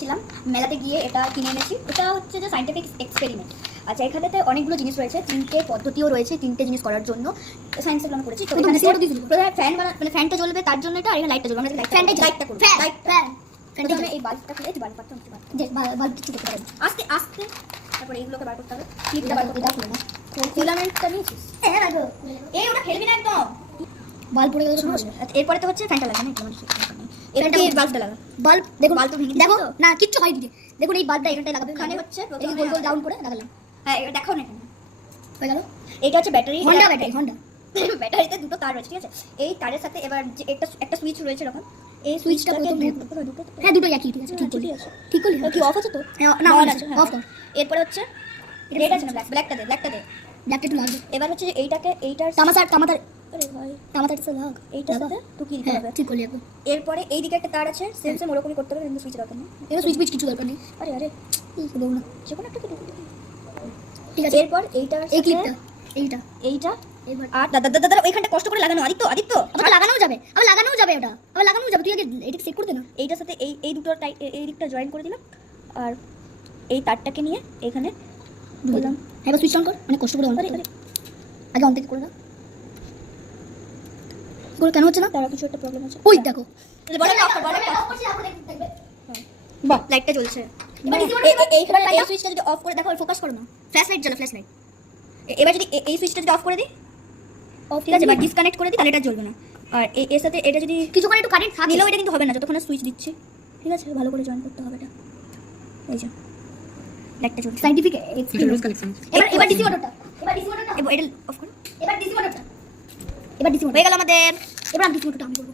ছিলাম মেলাতে গিয়ে এটা কিনে এনেছি। এটা হচ্ছে যে সায়েন্টিফিক এক্সপেরিমেন্ট। আচ্ছা, এখানেতে অনেকগুলো জিনিস রয়েছে, তিনটে পদ্ধতিও রয়েছে, তিনটে জিনিস করার জন্য সায়েন্সের আমরা করেছি। তো এখানে ফ্যান মানে ফ্যানটা জ্বলবে তার জন্য এটা, আর এখানে লাইটটা জ্বলবে। আমরা লাইটটা করব। ফ্যানটা আমি এই বাল্বটা খুলে এই বাল্বটা যে বাল্ব কিছু করতে পারবে আস্তে আস্তে। তারপরে এইগুলোকে বার করতে হবে, ক্লিপটা বার করতে হবে। ফিলামেন্টটা নিয়েছিস? হ্যাঁ রাখো। এই ওটা ফেলবি না একদম, বাল্ব পড়ে গেলে সমস্যা। এরপরে তো হচ্ছে ফ্যানটা লাগানো, এটা বাল্বটা লাগা। বাল্ব দেখুন, বাল্ব ভেঙে দেখো না, কিচ্ছু হয়নি। দেখুন এই বাল্বটা এখানটায় লাগাবে, এখানে হচ্ছে প্রথমে গোল গোল ডাউন করে লাগালাম। হ্যাঁ এটা দেখো না, হয়ে গেল। এটা হচ্ছে ব্যাটারি, হন্ডা ব্যাটারি। হন্ডা ব্যাটারিতে দুটো তার রয়েছে, ঠিক আছে? এই তারের সাথে এবার যে একটা সুইচ রয়েছে এরকম, এই সুইচটাকে দুটো, হ্যাঁ দুটো একই, ঠিক আছে? ঠিক করলি কি অফ আছে তো? না অন আছে, অফ কর। এরপরে হচ্ছে রেড আছে না, ব্ল্যাকটা দে, ব্ল্যাকটা একটু লাগবে। এবার হচ্ছে যে এইটাকে এইটার টামাটার, আরে ভাই টামাটার সাথে লাগ, এইটার সাথে টুকি দিতে হবে। ঠিক করলি একদম। এরপরে এই দিকে একটা তার আছে, সেম ওরকমই করতে হবে, কিন্তু সুইচ দরকার নেই। এর সুইচ কিছু দরকার নেই। আরে কি করব না, যে কোনো একটা ঠিক আছে। এরপর এইটার এই ক্লিপটা, এইটা এবার আর দাদা ওইখানটা কষ্ট করে লাগানো। আদিত্য আবার লাগানোও যাবে, ওটা আবার লাগানোও যাবে। তুই আগে এটা সেট করে দে না। এইটার সাথে এই দুটো এই দিকটা জয়েন করে দিলাম, আর এই তারটাকে নিয়ে এখানে দিলাম। এবার সুইচ অন কর, অনেক কষ্ট করে অন করে। আগে অন থেকে করে দাও। করে কেন হচ্ছে না? তার কিছু একটা প্রবলেম আছে। ওই দেখো, বাহ লাইটটা জ্বলছে। এবার এই সুইচটা যদি অফ করে দেখো, ফোকাস করো না, ফ্ল্যাশ লাইট জ্বলে, ফ্ল্যাশ লাইট। এবার যদি এই সুইচটা যদি অফ করে দিই, ঠিক আছে, বা ডিসকানেক্ট করে দিই, তাহলে এটা জ্বলবে না। আর এর সাথে এটা যদি কিছুক্ষণ একটু কারেন্ট নিলেও এটা কিন্তু হবে না, যতক্ষণ সুইচ দিচ্ছি, ঠিক আছে? ভালো করে জয়েন করতে হবে এটা। এই যে লাইটটা জ্বলছে, সায়েন্টিফিক এক্সপেরিমেন্ট কানেকশন। এবার ডিসি মোটরটা, এটা অফ করো। এবার ডিসি মোটরটা হয়ে গেল আমাদের। এবার আমি ডিসি মোটরটা অন করব।